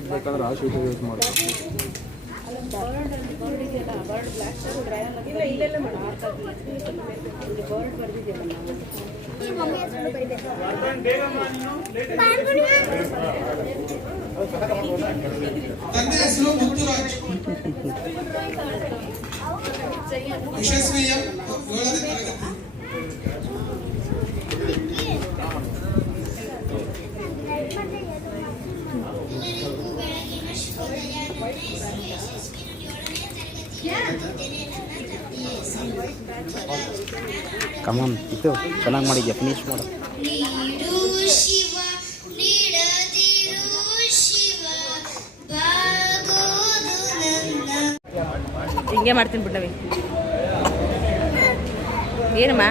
Effect ಬೇಕಂದ್ರೆ ಆ sheet use ಮಾಡ್ತಾರೆ. ತಂದೆ ಹೆಸರು ಮುತ್ತುರಾಜ್, ಯಶಸ್ವಿ ಎಂ, 7ನೇ ತರಗತಿ. ಕಮಾನ್, ಇದು ಚೆನ್ನಾಗಿ ಮಾಡಿದ್ಯಾ, ಫಿನಿಶ್ ಮಾಡು. ಹಿಂಗೆ ಮಾಡ್ತೀನಿ ಬಿಟ್ಟವಿ. ಏನಮ್ಮ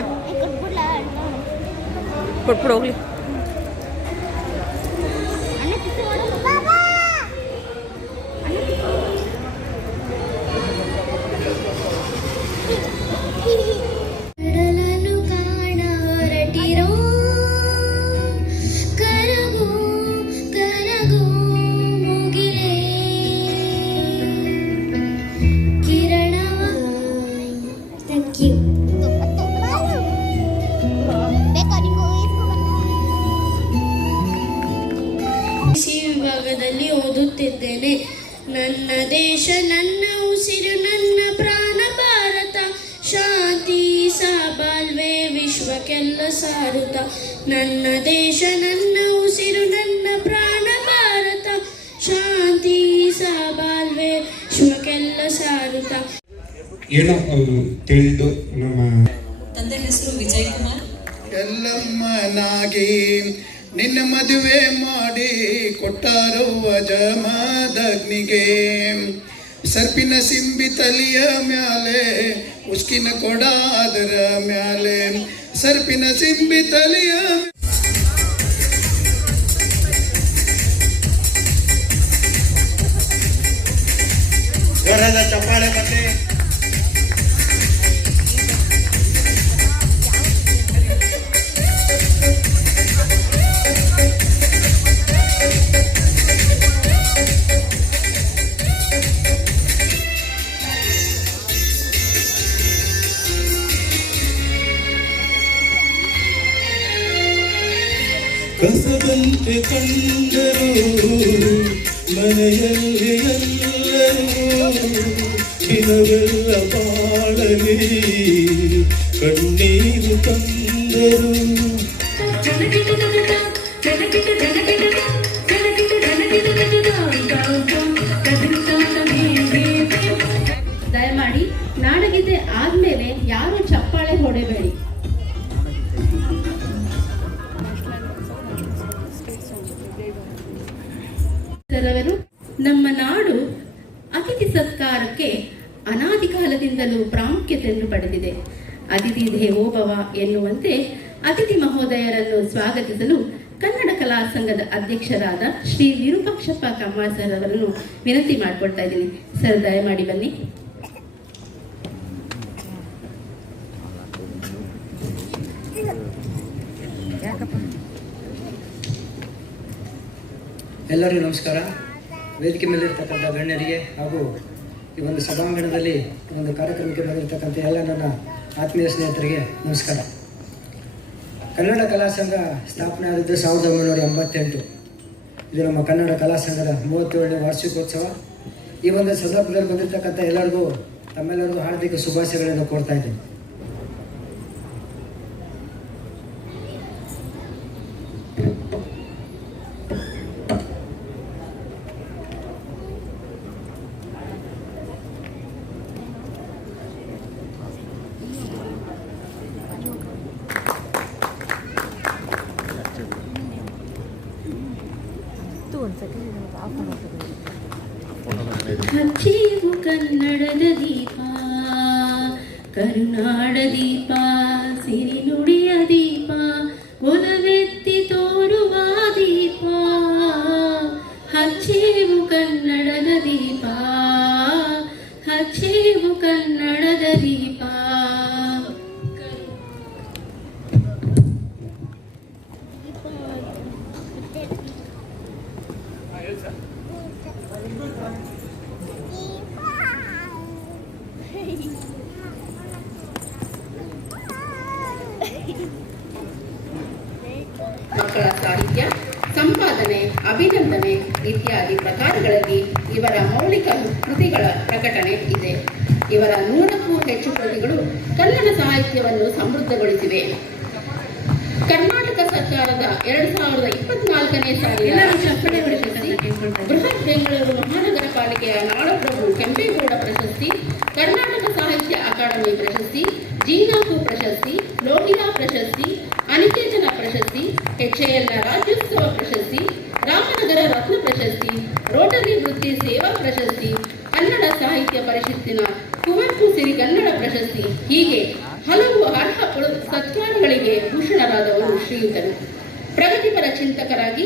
ಕೊಟ್ಬಿಡು ಹೋಗ್ಲಿ. ವಿಭಾಗದಲ್ಲಿ ಓದುತ್ತಿದ್ದೇನೆ. ನನ್ನ ದೇಶ ನನ್ನ ಉಸಿರು ನನ್ನ ಪ್ರಾಣ ಭಾರತ, ಶಾಂತಿ ಸಾಬಾಳ್ವೆ ವಿಶ್ವಕ್ಕೆಲ್ಲ ಸಾರುತ್ತ. ನನ್ನ ದೇಶ ನನ್ನ ಉಸಿರು ನನ್ನ ಪ್ರಾಣ ಭಾರತ, ಶಾಂತಿ ಸಾಬಾಳ್ವೆ ವಿಶ್ವಕ್ಕೆಲ್ಲ ಸಾರುತ್ತ. ಏನೋ ತಿಳಿದು ನಮ್ಮ ತಂದೆ ಹೆಸರು ವಿಜಯ್ ಕುಮಾರ್. ಎಲ್ಲಮ್ಮನಾಗಿ ನಿನ್ನ ಮದುವೆ ಮಾಡಿ ಕೊಟ್ಟಾರೋ ಅಜಮಾದಗ್ನಿಗೆ, ಸರ್ಪಿನ ಸಿಂಬಿ ತಲಿಯ ಮ್ಯಾಲೆ ಉಸ್ಕಿನ ಕೊಡ ಅದರ ಮ್ಯಾಲೆ, ಸರ್ಪಿನ ಸಿಂಬಿ ತಲಿಯ ಚಪ್ಪಾಳೆ ಮತ್ತೆ ಕಸದಂತೆ ಕಂಡರು ಮನೆಯಲ್ಲಿ ಎಲ್ಲರೂ, ದಿನವೆಲ್ಲ ಬಾಳಲಿ ಕಣ್ಣೀರು ತಂದರು. ದಯಮಾಡಿ ನಾಡಗೀತೆ ಆದ್ಮೇಲೆ ಯಾರು ಚಪ್ಪಾಳೆ ಹೊಡೆಬೇಡಿ. ನಮ್ಮ ನಾಡು ಅತಿಥಿ ಸತ್ಕಾರಕ್ಕೆ ಅನಾದಿ ಕಾಲದಿಂದಲೂ ಪ್ರಾಮುಖ್ಯತೆಯನ್ನು ಪಡೆದಿದೆ. ಅತಿಥಿ ದೇವೋಭವ ಎನ್ನುವಂತೆ ಅತಿಥಿ ಮಹೋದಯರನ್ನು ಸ್ವಾಗತಿಸಲು ಕನ್ನಡ ಕಲಾ ಸಂಘದ ಅಧ್ಯಕ್ಷರಾದ ಶ್ರೀ ವಿರೂಪಾಕ್ಷಪ್ಪ ಕಮ್ಮಾಳ್ ಸರ್ ಅವರನ್ನು ವಿನಂತಿ ಮಾಡಿಕೊಳ್ತಾ ಇದ್ದೀನಿ. ಸರ್, ದಯಮಾಡಿ ಬನ್ನಿ. ಎಲ್ಲರಿಗೂ ನಮಸ್ಕಾರ. ವೇದಿಕೆ ಮೇಲಿರ್ತಕ್ಕಂಥ ಗಣ್ಯರಿಗೆ ಹಾಗೂ ಈ ಒಂದು ಸಭಾಂಗಣದಲ್ಲಿ ಒಂದು ಕಾರ್ಯಕ್ರಮಕ್ಕೆ ಬಂದಿರತಕ್ಕಂಥ ಎಲ್ಲ ನನ್ನ ಆತ್ಮೀಯ ಸ್ನೇಹಿತರಿಗೆ ನಮಸ್ಕಾರ. ಕನ್ನಡ ಕಲಾ ಸಂಘ ಸ್ಥಾಪನೆ ಆದದ್ದು 1988. ಇದು ನಮ್ಮ ಕನ್ನಡ ಕಲಾ ಸಂಘದ 37ನೇ ವಾರ್ಷಿಕೋತ್ಸವ. ಈ ಒಂದು ಸಂದರ್ಭದಲ್ಲಿ ಬಂದಿರತಕ್ಕಂಥ ಎಲ್ಲರಿಗೂ ತಮ್ಮೆಲ್ಲರಿಗೂ ಹಾರ್ದಿಕ ಶುಭಾಶಯಗಳನ್ನು ಕೋರ್ತಾ ಇದ್ದೀನಿ. ಹಚ್ಚೇವು ಕನ್ನಡದ ದೀಪ, ಕರುನಾಡ ದೀಪ, ಸಿರಿನುಡಿಯ ದೀಪ, ಒಲವೆತ್ತಿ ತೋರುವ ದೀಪ. ಹಚ್ಚೇವು ಕನ್ನಡದ ದೀಪ, ಹಚ್ಚೇವು ಕನ್ನಡದ ದೀಪ. ಅಭಿನಂದನೆ ಇತ್ಯಾದಿ ಪ್ರಕಾರಗಳಲ್ಲಿ ಇವರ ಮೌಲಿಕ ಕೃತಿಗಳ ಪ್ರಕಟಣೆ ಇದೆ. ಇವರ 100ಕ್ಕೂ ಹೆಚ್ಚು ಕೃತಿಗಳು ಕನ್ನಡ ಸಾಹಿತ್ಯವನ್ನು ಸಮೃದ್ಧಗೊಳಿಸಿವೆ. ಕರ್ನಾಟಕ ಸರ್ಕಾರದ 2024ನೇ ಸಾಲಿನ ಬೃಹತ್ ಬೆಂಗಳೂರು ಮಹಾನಗರ ಪಾಲಿಕೆಯ ನಾಡಪ್ರಭು ಕೆಂಪೇಗೌಡ ಪ್ರಶಸ್ತಿ, ಕರ್ನಾಟಕ ಸಾಹಿತ್ಯ ಅಕಾಡೆಮಿ ಪ್ರಶಸ್ತಿ, ಜೀನಾಕು ಪ್ರಶಸ್ತಿ, ಲೋಹಿಯಾ ಪ್ರಶಸ್ತಿ, ಅನಿಕೇತನ ಪ್ರಶಸ್ತಿ, HAL ರಾಜ್ಯೋತ್ಸವ ಪ್ರಶಸ್ತಿ, ರಾಮನಗರ ರತ್ನ ಪ್ರಶಸ್ತಿ, ರೋಟರಿ ವೃತ್ತಿ ಸೇವಾ ಪ್ರಶಸ್ತಿ, ಕನ್ನಡ ಸಾಹಿತ್ಯ ಪರಿಷತ್ತಿನ ಕುವೆಂಪು ಸಿರಿಗನ್ನಡ ಪ್ರಶಸ್ತಿ, ಹೀಗೆ ಹಲವು ಅರ್ಹ ಸತ್ಕಾರಗಳಿಗೆ ಭೂಷಣರಾದವರು ಶ್ರೀಯುತರು. ಪ್ರಗತಿಪರ ಚಿಂತಕರಾಗಿ,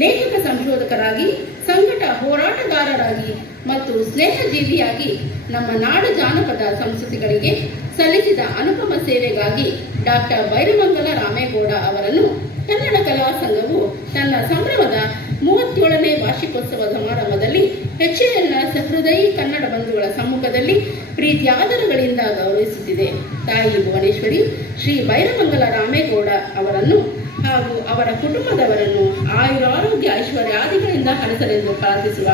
ಲೇಖಕ ಸಂಶೋಧಕರಾಗಿ, ಸಂಕಟ ಹೋರಾಟಗಾರರಾಗಿ ಮತ್ತು ಸ್ನೇಹಜೀವಿಯಾಗಿ ನಮ್ಮ ನಾಡು ಜಾನಪದ ಸಂಸ್ಕೃತಿಗಳಿಗೆ ಸಲ್ಲಿಸಿದ ಅನುಪಮ ಸೇವೆಗಾಗಿ ಡಾಕ್ಟರ್ ಬೈರಮಂಗಲ ರಾಮೇಗೌಡ ಅವರನ್ನು ಕನ್ನಡ ಕಲಾ ಸಂಘವು ತನ್ನ ಸಂಭ್ರಮದ 37ನೇ ವಾರ್ಷಿಕೋತ್ಸವ ಸಮಾರಂಭದಲ್ಲಿ HALನ ಸಹೃದಯಿ ಕನ್ನಡ ಬಂಧುಗಳ ಸಮ್ಮುಖದಲ್ಲಿ ಪ್ರೀತಿಯಾದರಗಳಿಂದ ಗೌರವಿಸುತ್ತಿದೆ. ತಾಯಿ ಭುವನೇಶ್ವರಿ ಶ್ರೀ ಬೈರಮಂಗಲ ರಾಮೇಗೌಡ ಅವರನ್ನು ಹಾಗೂ ಅವರ ಕುಟುಂಬದವರನ್ನು ಆಯುರಾರೋಗ್ಯ ಐಶ್ವರ್ಯಾದಿಗಳಿಂದ ಹರಸಲೆಂದು ಪ್ರಾರ್ಥಿಸುವ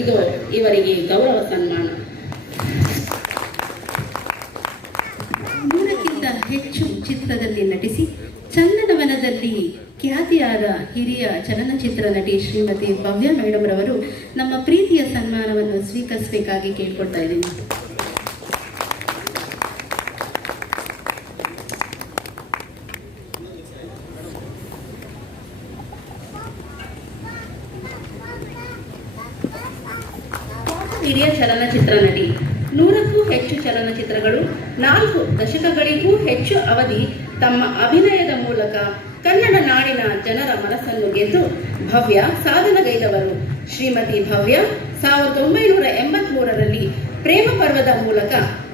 ಇದು ಇವರಿಗೆ ಗೌರವ ಸನ್ಮಾನ. 100ಕ್ಕಿಂತ ಹೆಚ್ಚು ಚಿತ್ರದಲ್ಲಿ ನಟಿಸಿ ಚಂದನವನದಲ್ಲಿ ಖ್ಯಾತಿಯಾದ ಹಿರಿಯ ಚಲನಚಿತ್ರ ನಟಿ ಶ್ರೀಮತಿ ಭವ್ಯ ಮೇಡಮ್ ರವರು ನಮ್ಮ ಪ್ರೀತಿಯ ಸನ್ಮಾನವನ್ನು ಸ್ವೀಕರಿಸಬೇಕಾಗಿ ಕೇಳ್ಕೊಳ್ತಾ ಇದ್ದೀನಿ. ಹಿರಿಯ ಚಲನಚಿತ್ರ ನಟಿ, 100ಕ್ಕೂ ಹೆಚ್ಚು ಚಲನಚಿತ್ರಗಳು, 4 ದಶಕಗಳಿಗೂ ಹೆಚ್ಚು ಅವಧಿ ತಮ್ಮ ಅಭಿನಯದ ಮೂಲಕ ಕನ್ನಡ ನಾಡಿನ ಜನರ ಮನಸ್ಸನ್ನು ಗೆದ್ದು ಭವ್ಯ ಸಾಧನಗೈದವರು. ಶ್ರೀಮತಿ ಭವ್ಯ 1983ರಲ್ಲಿ ಪ್ರೇಮ ಪರ್ವದ ಮೂಲಕ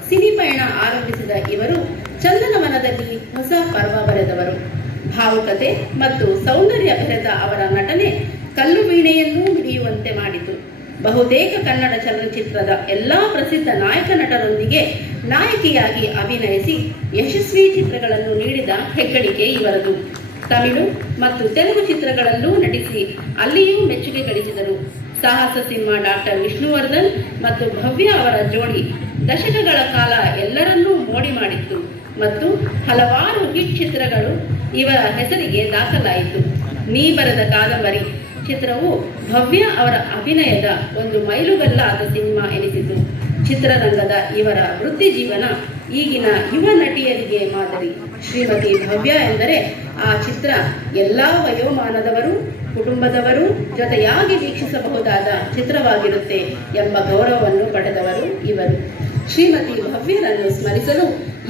ಸಿನಿ ಪಯಣ ಆರಂಭಿಸಿದ ಇವರು ಚಂದನವನದಲ್ಲಿ ಹೊಸ ಪರ್ವ ಬರೆದವರು. ಭಾವುಕತೆ ಮತ್ತು ಸೌಂದರ್ಯ ಬೆರೆತ ಅವರ ನಟನೆ ಕಲ್ಲು ವೀಣೆಯನ್ನೂ ಮಿಡಿಯುವಂತೆ ಮಾಡಿತು. ಬಹುತೇಕ ಕನ್ನಡ ಚಲನಚಿತ್ರದ ಎಲ್ಲಾ ಪ್ರಸಿದ್ಧ ನಾಯಕ ನಟರೊಂದಿಗೆ ನಾಯಕಿಯಾಗಿ ಅಭಿನಯಿಸಿ ಯಶಸ್ವಿ ಚಿತ್ರಗಳನ್ನು ನೀಡಿದ ಹೆಗ್ಗಳಿಕೆ ಇವರದು. ತಮಿಳು ಮತ್ತು ತೆಲುಗು ಚಿತ್ರಗಳಲ್ಲೂ ನಟಿಸಿ ಅಲ್ಲಿಯೂ ಮೆಚ್ಚುಗೆ ಗಳಿಸಿದರು. ಸಾಹಸ ಸಿಂಹ ಡಾಕ್ಟರ್ ವಿಷ್ಣುವರ್ಧನ್ ಮತ್ತು ಭವ್ಯ ಅವರ ಜೋಡಿ ದಶಕಗಳ ಕಾಲ ಎಲ್ಲರನ್ನೂ ಮೋಡಿ ಮಾಡಿತ್ತು ಮತ್ತು ಹಲವಾರು ಹಿಟ್ ಚಿತ್ರಗಳು ಇವರ ಹೆಸರಿಗೆ ದಾಖಲಾಯಿತು. ನೀ ಬರೆದ ಕಾದಂಬರಿ ಚಿತ್ರವು ಭವ್ಯ ಅವರ ಅಭಿನಯದ ಒಂದು ಮೈಲುಗಲ್ಲಾದ ಸಿನಿಮಾ ಎನಿಸಿತು. ಚಿತ್ರರಂಗದ ಇವರ ವೃತ್ತಿ ಜೀವನ ಈಗಿನ ಯುವ ನಟಿಯರಿಗೆ ಮಾದರಿ. ಶ್ರೀಮತಿ ಭವ್ಯ ಎಂದರೆ ಆ ಚಿತ್ರ ಎಲ್ಲ ವಯೋಮಾನದವರು, ಕುಟುಂಬದವರು ಜೊತೆಯಾಗಿ ವೀಕ್ಷಿಸಬಹುದಾದ ಚಿತ್ರವಾಗಿರುತ್ತೆ ಎಂಬ ಗೌರವವನ್ನು ಪಡೆದವರು ಇವರು. ಶ್ರೀಮತಿ ಭವ್ಯರನ್ನು ಸ್ಮರಿಸಲು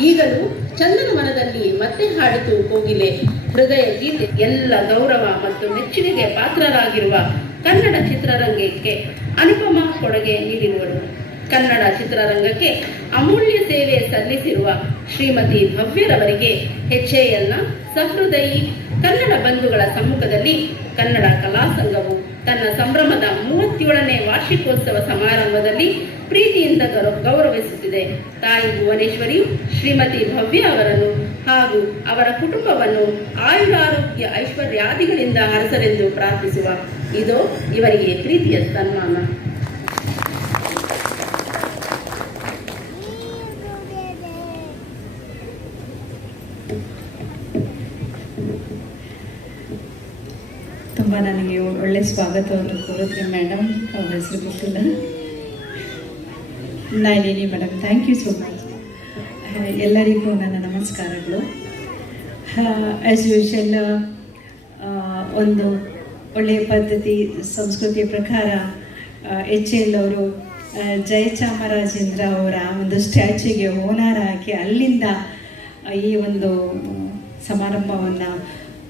ಈಗಲೂ ಚಂದನವನದಲ್ಲಿ ಮತ್ತೆ ಹಾಡಿತು ಕೋಗಿಲೆ ಹೃದಯ ಗೀತೆ ಎಲ್ಲ ಗೌರವ ಮತ್ತು ಮೆಚ್ಚುಗೆಗೆ ಪಾತ್ರರಾಗಿರುವ ಕನ್ನಡ ಚಿತ್ರರಂಗಕ್ಕೆ ಅನುಪಮ ಕೊಡುಗೆ ನೀಡಿರುವರು. ಕನ್ನಡ ಚಿತ್ರರಂಗಕ್ಕೆ ಅಮೂಲ್ಯ ಸೇವೆ ಸಲ್ಲಿಸಿರುವ ಶ್ರೀಮತಿ ಭವ್ಯರವರಿಗೆ HALನ ಸಹೃದಯಿ ಕನ್ನಡ ಬಂಧುಗಳ ಸಮ್ಮುಖದಲ್ಲಿ ಕನ್ನಡ ಕಲಾ ಸಂಘವು ತನ್ನ ಸಂಭ್ರಮದ 37ನೇ ವಾರ್ಷಿಕೋತ್ಸವ ಸಮಾರಂಭದಲ್ಲಿ ಪ್ರೀತಿಯಿಂದ ಗೌರವಿಸುತ್ತಿದೆ. ತಾಯಿ ಭುವನೇಶ್ವರಿ ಶ್ರೀಮತಿ ಭವ್ಯ ಅವರನ್ನು ಹಾಗೂ ಅವರ ಕುಟುಂಬವನ್ನು ಆಯುರಾರೋಗ್ಯ ಐಶ್ವರ್ಯಾದಿಗಳಿಂದ ಹರಸಲೆಂದು ಪ್ರಾರ್ಥಿಸುವ ಇದು ಇವರಿಗೆ ಪ್ರೀತಿಯ ಸನ್ಮಾನ. ತುಂಬ ನನಗೆ ಒಳ್ಳೆ ಸ್ವಾಗತವನ್ನು ಕೋರಿದ್ರಿ ಮೇಡಮ್. ಅವ್ರ ಹೆಸರು ಗೊತ್ತಿಲ್ಲ. Nayini madam, thank you so much. ಎಲ್ಲರಿಗೂ ನನ್ನ ನಮಸ್ಕಾರಗಳು. ಆ್ಯಸ್ ಯೂಶಲ್ ಒಂದು ಒಳ್ಳೆಯ ಪದ್ಧತಿ ಸಂಸ್ಕೃತಿ ಪ್ರಕಾರ HAL ಅವರು ಜಯಚಾಮರಾಜೇಂದ್ರ ಅವರ ಒಂದು ಸ್ಟ್ಯಾಚ್ಯೂಗೆ ಓನರ್ ಹಾಕಿ ಅಲ್ಲಿಂದ ಈ ಒಂದು ಸಮಾರಂಭವನ್ನು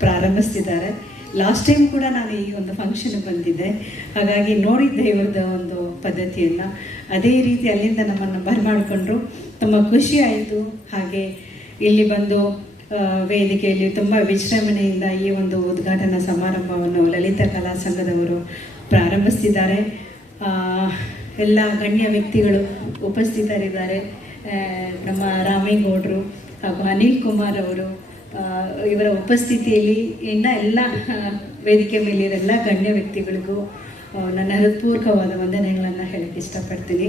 ಪ್ರಾರಂಭಿಸ್ತಿದ್ದಾರೆ. ಲಾಸ್ಟ್ ಟೈಮ್ ಕೂಡ ನಾನು ಈ ಒಂದು ಫಂಕ್ಷನ್ ಬಂದಿದ್ದೆ, ಹಾಗಾಗಿ ನೋಡಿದ್ದೆ ಇವ್ರದ್ದು ಒಂದು ಪದ್ಧತಿಯನ್ನು. ಅದೇ ರೀತಿ ಅಲ್ಲಿಂದ ನಮ್ಮನ್ನು ಬರಮಾಡಿಕೊಂಡ್ರು. ತುಂಬ ಖುಷಿ ಆಯಿತು. ಹಾಗೆ ಇಲ್ಲಿ ಬಂದು ವೇದಿಕೆಯಲ್ಲಿ ತುಂಬ ವಿಜೃಂಭಣೆಯಿಂದ ಈ ಒಂದು ಉದ್ಘಾಟನಾ ಸಮಾರಂಭವನ್ನು ಲಲಿತ ಕಲಾ ಸಂಘದವರು ಪ್ರಾರಂಭಿಸ್ತಿದ್ದಾರೆ. ಎಲ್ಲ ಗಣ್ಯ ವ್ಯಕ್ತಿಗಳು ಉಪಸ್ಥಿತರಿದ್ದಾರೆ. ನಮ್ಮ ರಾಮೇಗೌಡರು ಹಾಗೂ ಅನಿಲ್ ಕುಮಾರ್ ಅವರು ಇವರ ಉಪಸ್ಥಿತಿಯಲ್ಲಿ ಇನ್ನು ಎಲ್ಲ ವೇದಿಕೆ ಮೇಲಿರೆಲ್ಲ ಗಣ್ಯ ವ್ಯಕ್ತಿಗಳಿಗೂ ನನ್ನ ಹೃತ್ಪೂರ್ವಕವಾದ ವಂದನೆಗಳನ್ನು ಹೇಳಕ್ಕೆ ಇಷ್ಟಪಡ್ತೀನಿ.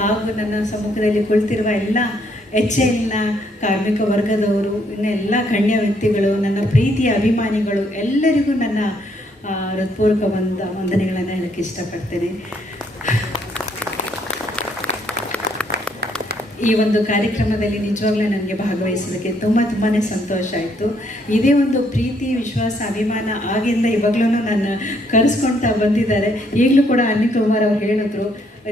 ಹಾಗೂ ನನ್ನ ಸಮ್ಮುಖದಲ್ಲಿ ಕುಳಿತಿರುವ ಎಲ್ಲ HLನ ಕಾರ್ಮಿಕ ವರ್ಗದವರು, ಇನ್ನು ಎಲ್ಲ ಗಣ್ಯ ವ್ಯಕ್ತಿಗಳು, ನನ್ನ ಪ್ರೀತಿಯ ಅಭಿಮಾನಿಗಳು ಎಲ್ಲರಿಗೂ ನನ್ನ ಹೃತ್ಪೂರ್ವಕ ವಂದನೆಗಳನ್ನು ಹೇಳಕ್ಕೆ ಇಷ್ಟಪಡ್ತೇನೆ. ಈ ಒಂದು ಕಾರ್ಯಕ್ರಮದಲ್ಲಿ ನಿಜವಾಗ್ಲೂ ನನಗೆ ಭಾಗವಹಿಸೋದಕ್ಕೆ ತುಂಬಾ ಸಂತೋಷ ಆಯಿತು. ಇದೇ ಒಂದು ಪ್ರೀತಿ, ವಿಶ್ವಾಸ, ಅಭಿಮಾನ ಆಗಿಂದ ಇವಾಗಲೂ ನನ್ನ ಕರೆಸ್ಕೊಳ್ತಾ ಬಂದಿದ್ದಾರೆ. ಈಗಲೂ ಕೂಡ ಅನಿಲ್ ಕುಮಾರ್ ಅವರು ಹೇಳಿದ್ರು,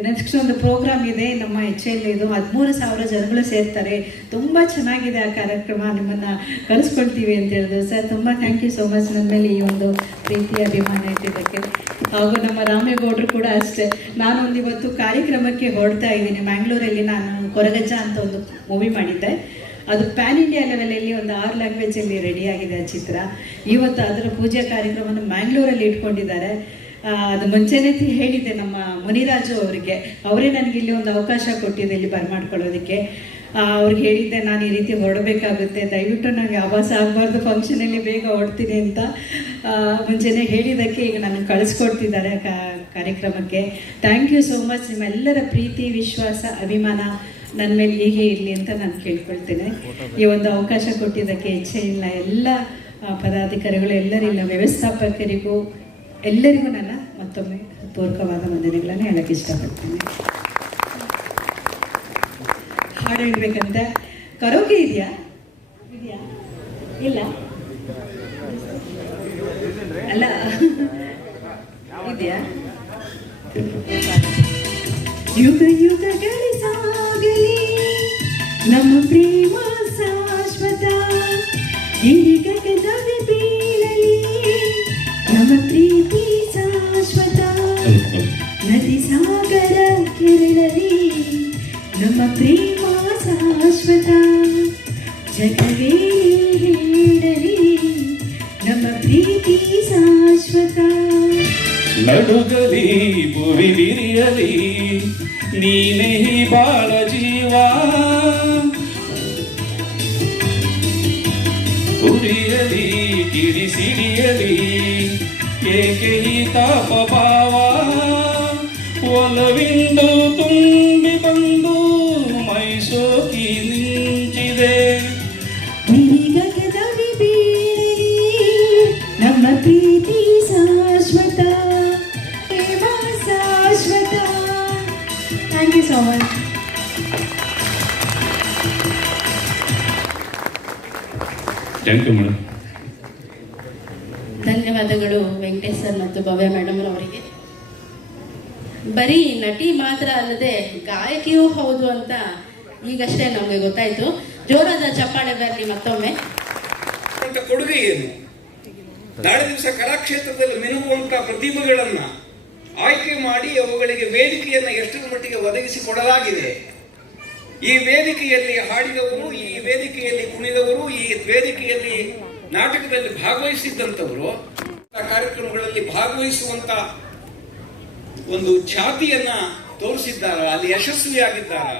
ನೆಕ್ಸ್ಟ್ ಒಂದು ಪ್ರೋಗ್ರಾಮ್ ಇದೆ ನಮ್ಮ HL, ಇದು 13,000 ಜನಗಳು ಸೇರ್ತಾರೆ, ತುಂಬ ಚೆನ್ನಾಗಿದೆ ಆ ಕಾರ್ಯಕ್ರಮ, ನಿಮ್ಮನ್ನು ಕರೆಸ್ಕೊಳ್ತೀವಿ ಅಂತ ಹೇಳಿದ್ರು. ಸರ್ ತುಂಬ ಥ್ಯಾಂಕ್ ಯು ಸೋ ಮಚ್ ನನ್ನ ಮೇಲೆ ಈ ಒಂದು ಪ್ರೀತಿ ಅಭಿಮಾನ ಇಟ್ಟಿದ್ದಕ್ಕೆ. ಹಾಗೂ ನಮ್ಮ ರಾಮೇಗೌಡರು ಕೂಡ ಅಷ್ಟೇ. ನಾನೊಂದು ಇವತ್ತು ಕಾರ್ಯಕ್ರಮಕ್ಕೆ ಹೊರಡ್ತಾ ಇದ್ದೀನಿ. ಮ್ಯಾಂಗ್ಳೂರಲ್ಲಿ ನಾನು ಕೊರಗಜ್ಜ ಅಂತ ಒಂದು ಮೂವಿ ಮಾಡಿದ್ದೆ. ಅದು ಪ್ಯಾನ್ ಇಂಡಿಯಾ ಲೆವೆಲಲ್ಲಿ ಒಂದು 6 ಲ್ಯಾಂಗ್ವೇಜಲ್ಲಿ ರೆಡಿಯಾಗಿದೆ ಆ ಚಿತ್ರ. ಇವತ್ತು ಅದರ ಪೂಜೆ ಕಾರ್ಯಕ್ರಮವನ್ನು ಮ್ಯಾಂಗ್ಳೂರಲ್ಲಿ ಇಟ್ಕೊಂಡಿದ್ದಾರೆ. ಅದು ಮುಂಚೆನೇ ಹೇಳಿದ್ದೆ ನಮ್ಮ ಮುನಿರಾಜು ಅವರಿಗೆ, ಅವರೇ ನನಗೆ ಇಲ್ಲಿ ಒಂದು ಅವಕಾಶ ಕೊಟ್ಟಿದೆ ಇಲ್ಲಿ ಬರ್ಮಾಡ್ಕೊಳ್ಳೋದಕ್ಕೆ. ಅವ್ರಿಗೆ ಹೇಳಿದ್ದೆ, ನಾನು ಈ ರೀತಿ ಹೊರಡಬೇಕಾಗುತ್ತೆ, ದಯವಿಟ್ಟು ನನಗೆ ಆವಾಸ ಆಗಬಾರ್ದು, ಫಂಕ್ಷನಲ್ಲಿ ಬೇಗ ಹೊರಡ್ತೀನಿ ಅಂತ ಮುಂಚೆನೇ ಹೇಳಿದ್ದಕ್ಕೆ ಈಗ ನನಗೆ ಕಳಿಸ್ಕೊಡ್ತಿದ್ದಾರೆ ಕಾರ್ಯಕ್ರಮಕ್ಕೆ. Thank you so much. ನಿಮ್ಮೆಲ್ಲರ ಪ್ರೀತಿ, ವಿಶ್ವಾಸ, ಅಭಿಮಾನ ನನ್ನ ಮೇಲೆ ಹೀಗೆ ಇರಲಿ ಅಂತ ನಾನು ಕೇಳ್ಕೊಳ್ತೇನೆ. ಈ ಒಂದು ಅವಕಾಶ ಕೊಟ್ಟಿದ್ದಕ್ಕೆ HLನ ಎಲ್ಲ ಪದಾಧಿಕಾರಿಗಳು, ಎಲ್ಲರಿಲ್ಲ ವ್ಯವಸ್ಥಾಪಕರಿಗೂ ಎಲ್ಲರಿಗೂ ನನ್ನ ಮತ್ತೊಮ್ಮೆ ಪೂರ್ವಕವಾದ ವಂದನೆಗಳನ್ನು ಹೇಳಕ್ಕೆ ಇಷ್ಟಪಡ್ತೀನಿ. ಹಾಡು ಹೇಳ್ಬೇಕಂತ ಕರೋಕೆ ಇದೆಯಾ ಇಲ್ಲ ಅಲ್ಲ ಇದೆಯಾ? ಯುಗ ಯುಗಗಳೇ ಸಾಗಲಿ ನಮ್ಮ ಪ್ರೇಮ ಶಾಶ್ವತ, ಗಗನವೇ ಬೀಳಲಿ ನಮ್ಮ ಪ್ರೀತಿ ಶಾಶ್ವತ, ನದಿ ಸಾಗರ ಕೆರಳಲಿ ನಮ್ಮ ಪ್ರೇಮ ಶಾಶ್ವತ, ಜಗವೇ ಹೇಳಲಿ ನಮ್ಮ ಪ್ರೀತಿ ಶಾಶ್ವತ. ನಡುಗಲಿ ಭುವಿ ಬಿರಿಯಲಿ ನೀನೇ ಬಾಳ ಜೀವ, ಉರಿಯಲಿ ಕಿಡಿಸಿಡಿಯಲಿ ಏಕೆ ಈ ತಾಪ ಭಾವ, ಒಲವಿಂದು ತುಂಬಿ ಬಂದು ಮೈಸೋಕಿ ನಿಂಚಿದೆ, ಗಗನವೇ ಬೀಳಲಿ ನಮ್ಮ ಪ್ರೀತಿ ಶಾಶ್ವತ, ಪ್ರೇಮ ಶಾಶ್ವತ. Thank you so much. Thank you madam. ಧನ್ಯವಾದಗಳು ವೆಂಕಟೇಶ್ ಸರ್ ಮತ್ತು ಭವ್ಯ ಮೇಡಮ್ ಅವರಿಗೆ. ಬರೀ ನಟಿ ಮಾತ್ರ ಅಲ್ಲದೆ ಗಾಯಕಿಯೂ ಹೌದು ಅಂತ ಈಗಷ್ಟೇ ನಮಗೆ ಗೊತ್ತಾಯ್ತು. ಜೋರಾದ ಚಪ್ಪಾಳೆ ಬರಲಿ ಮತ್ತೊಮ್ಮೆ. ಕೊಡುಗೆ ಏನು? ನಾಳೆ ದಿವಸ ಕಲಾಕ್ಷೇತ್ರದಲ್ಲಿ ಮಿನುಗುವಂತ ಪ್ರತಿಭೆಗಳನ್ನ ಆಯ್ಕೆ ಮಾಡಿ ಅವುಗಳಿಗೆ ವೇದಿಕೆಯನ್ನು ಎಷ್ಟರ ಮಟ್ಟಿಗೆ ಒದಗಿಸಿಕೊಡಲಾಗಿದೆ. ಈ ವೇದಿಕೆಯಲ್ಲಿ ಹಾಡಿದವರು, ಈ ವೇದಿಕೆಯಲ್ಲಿ ಕುಣಿದವರು, ಈ ವೇದಿಕೆಯಲ್ಲಿ ನಾಟಕದಲ್ಲಿ ಭಾಗವಹಿಸಿದ್ದಂಥವರು ಕಾರ್ಯಕ್ರಮಗಳಲ್ಲಿ ಭಾಗವಹಿಸುವಂತ ಒಂದು ಛಾತಿಯನ್ನ ತೋರಿಸಿದ್ದಾರ, ಅಲ್ಲಿ ಯಶಸ್ವಿಯಾಗಿದ್ದಾರ.